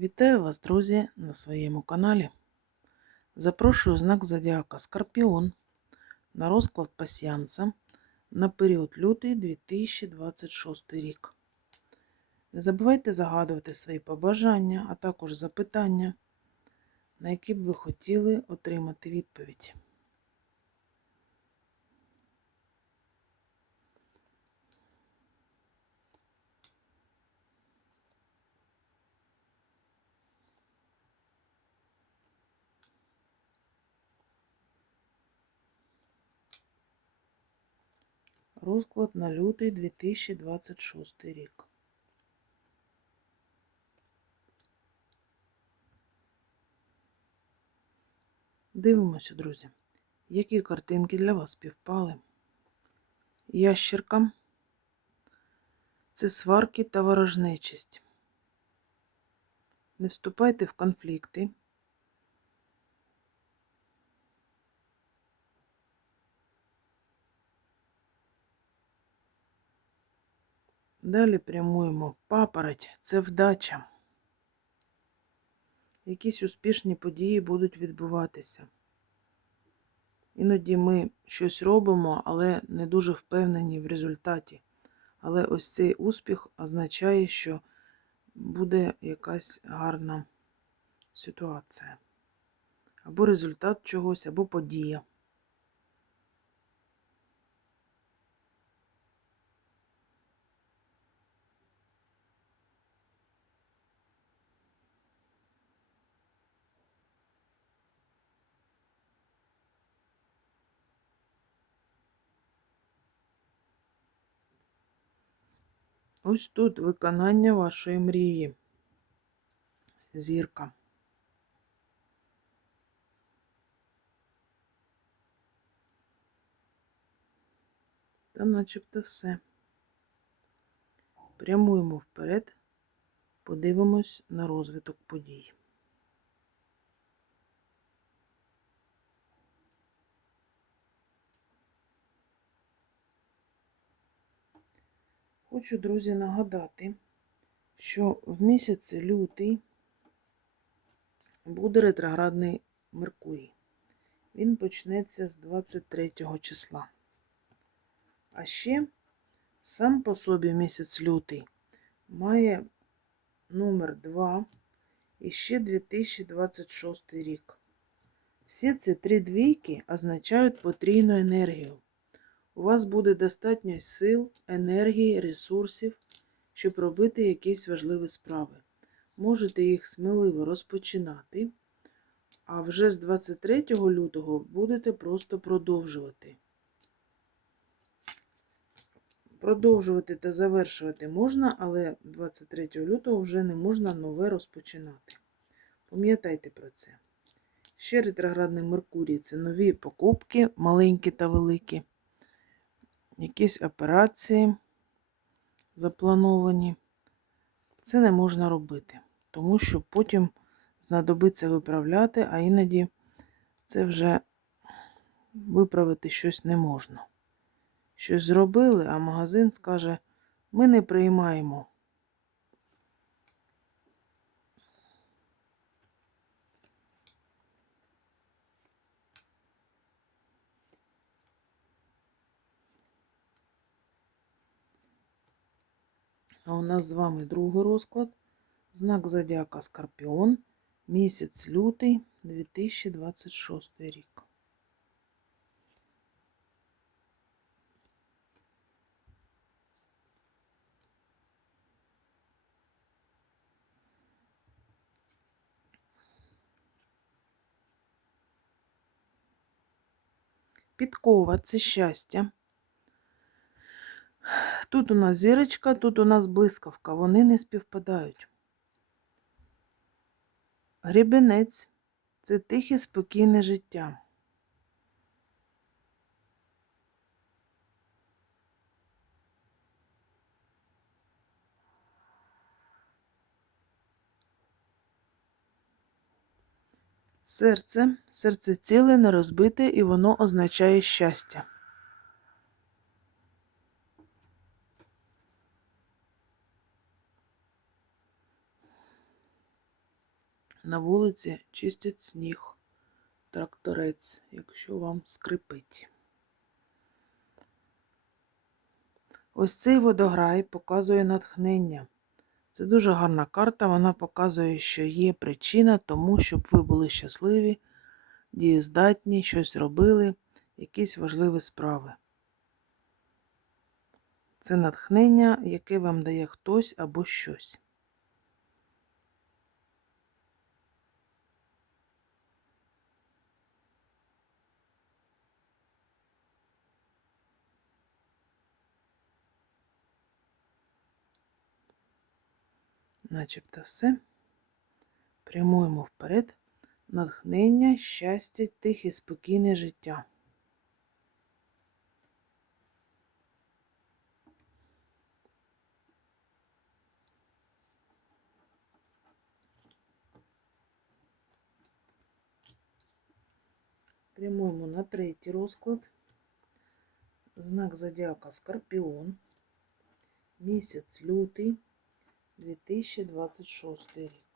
Вітаю вас, друзі, на своєму каналі. Запрошую знак Зодіака Скорпіон на розклад пасіанса на період лютий 2026 рік. Не забувайте загадувати свої побажання, а також запитання, на які б ви хотіли отримати відповідь. Розклад на лютий 2026 рік. Дивимося, друзі, які картинки для вас співпали. Ящерка це сварки та ворожнечість. Не вступайте в конфлікти. Далі прямуємо папороть це вдача. Якісь успішні події будуть відбуватися. Іноді ми щось робимо, але не дуже впевнені в результаті. Але ось цей успіх означає, що буде якась гарна ситуація. Або результат чогось, або подія. Ось тут виконання вашої мрії. Зірка. Та начебто все. Прямуємо вперед, подивимось на розвиток подій. Хочу, друзі, нагадати, що в місяці лютий буде ретроградний Меркурій. Він почнеться з 23 числа. А ще сам по собі місяць лютий має номер 2 і ще 2026 рік. Всі ці три двійки означають потрійну енергію. У вас буде достатньо сил, енергії, ресурсів, щоб робити якісь важливі справи. Можете їх сміливо розпочинати, а вже з 23 лютого будете просто продовжувати. Продовжувати та завершувати можна, але 23 лютого вже не можна нове розпочинати. Пам'ятайте про це. Ще ретроградний Меркурій це нові покупки, маленькі та великі якісь операції заплановані. Це не можна робити, тому що потім знадобиться виправляти, а іноді це вже виправити щось не можна. Щось зробили, а магазин скаже: ми не приймаємо. А у нас з вами другий розклад. Знак Зодіака Скорпіон. Місяць лютий 2026 рік. Підкова це щастя. Тут у нас зірочка, тут у нас блискавка, вони не співпадають. Грібенець це тихе, спокійне життя. Серце, серце ціле, не розбите, і воно означає щастя. На вулиці чистять сніг. Тракторець, якщо вам скрипить. Ось цей водограй показує натхнення. Це дуже гарна карта. Вона показує, що є причина тому, щоб ви були щасливі, дієздатні, щось робили, якісь важливі справи. Це натхнення, яке вам дає хтось або щось. Начебто все. Прямуємо вперед. Натхнення, щастя, тихе, спокійне життя. Прямуємо на третій розклад. Знак зодіака Скорпіон. Місяць лютий 2026 рік.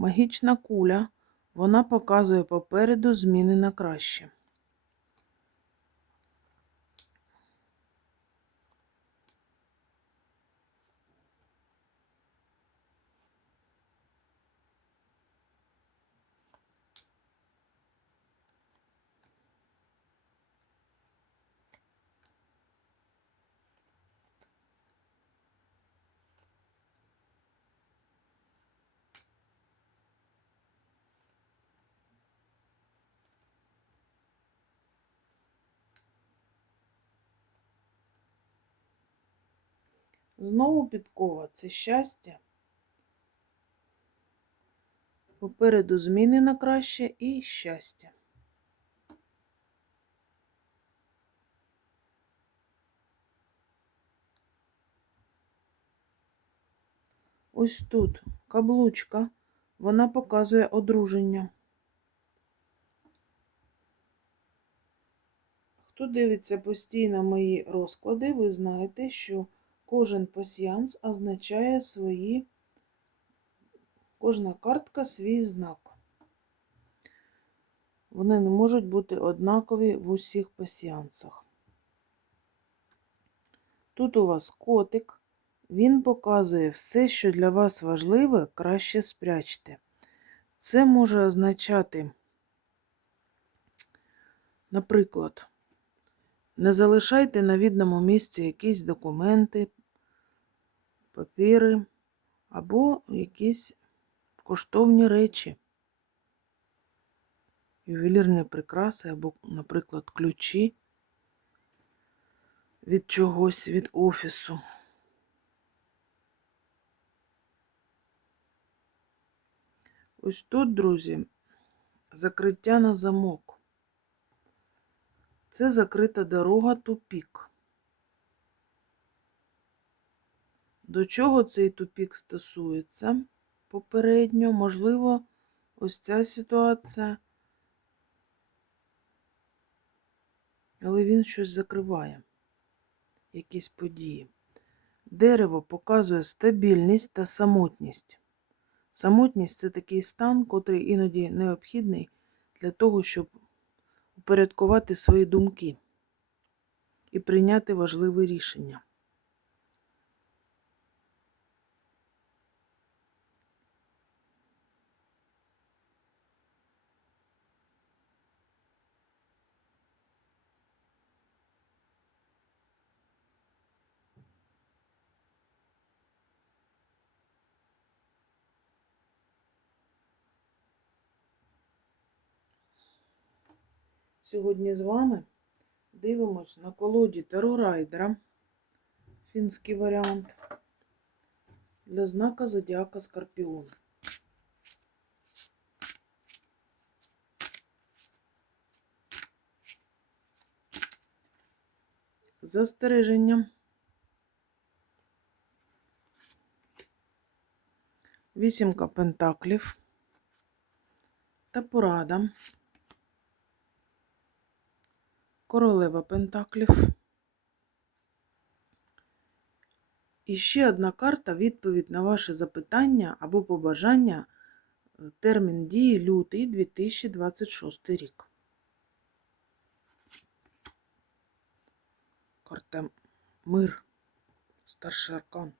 Магічна куля. Вона показує попереду зміни на краще. Знову підкова це щастя. Попереду зміни на краще і щастя. Ось тут каблучка, вона показує одруження. Хто дивиться постійно мої розклади, ви знаєте, що кожен пасіянс означає свої, кожна картка свій знак. Вони не можуть бути однакові в усіх пасіянсах. Тут у вас котик, він показує все, що для вас важливе, краще спрячте. Це може означати, наприклад, не залишайте на відному місці якісь документи, папіри або якісь коштовні речі, ювелірні прикраси, або, наприклад, ключі від чогось, від офісу. Ось тут, друзі, закриття на замок. Це закрита дорога тупік. До чого цей тупік стосується попередньо? Можливо, ось ця ситуація, але він щось закриває, якісь події. Дерево показує стабільність та самотність. Самотність це такий стан, котрий іноді необхідний для того, щоб упорядкувати свої думки і прийняти важливе рішення. Сьогодні з вами дивимось на колоді Таро Райдера, фінський варіант. для знака Зодіака Скорпіон. Застереження. Вісімка пентаклів та порада. Королева пентаклів. І ще одна карта відповідь на ваше запитання або побажання. е, Термін дії лютий 2026 рік. Карта Мир. Старший аркан.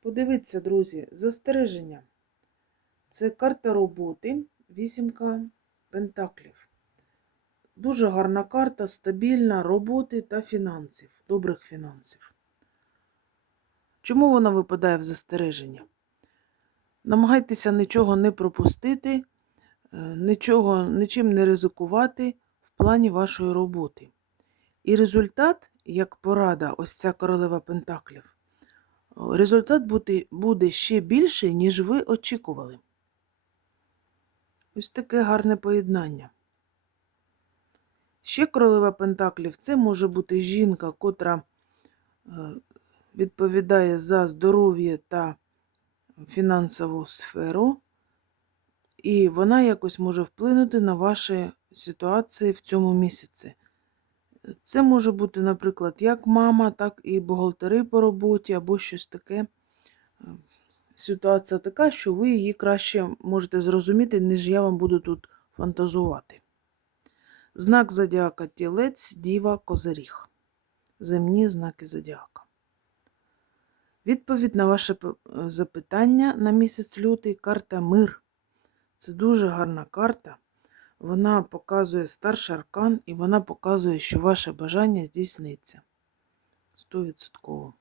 Подивіться, друзі, застереження. Це карта роботи, вісімка пентаклів. Дуже гарна карта, стабільна роботи та фінансів, добрих фінансів. Чому вона випадає в застереження? Намагайтеся нічого не пропустити, е, нічого, нічим не ризикувати в плані вашої роботи. І результат, як порада, ось ця королева Пентаклів, результат буде, буде ще більший, ніж ви очікували. Ось таке гарне поєднання. Ще королева Пентаклів це може бути жінка, котра е, відповідає за здоров'я та фінансову сферу, і вона якось може вплинути на ваші ситуації в цьому місяці. Це може бути, наприклад, як мама, так і бухгалтери по роботі, або щось таке. Е, Ситуація така, що ви її краще можете зрозуміти, ніж я вам буду тут фантазувати. Знак зодіака тілець, діва, козиріг. Земні знаки зодіака. Відповідь на ваше запитання на місяць лютий карта Мир. Це дуже гарна карта. Вона показує старший аркан і вона показує, що ваше бажання здійсниться. 100%.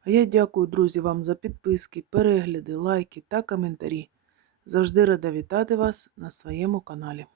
А я дякую, друзі, вам за підписки, перегляди, лайки та коментарі. Завжди рада вітати вас на своєму каналі.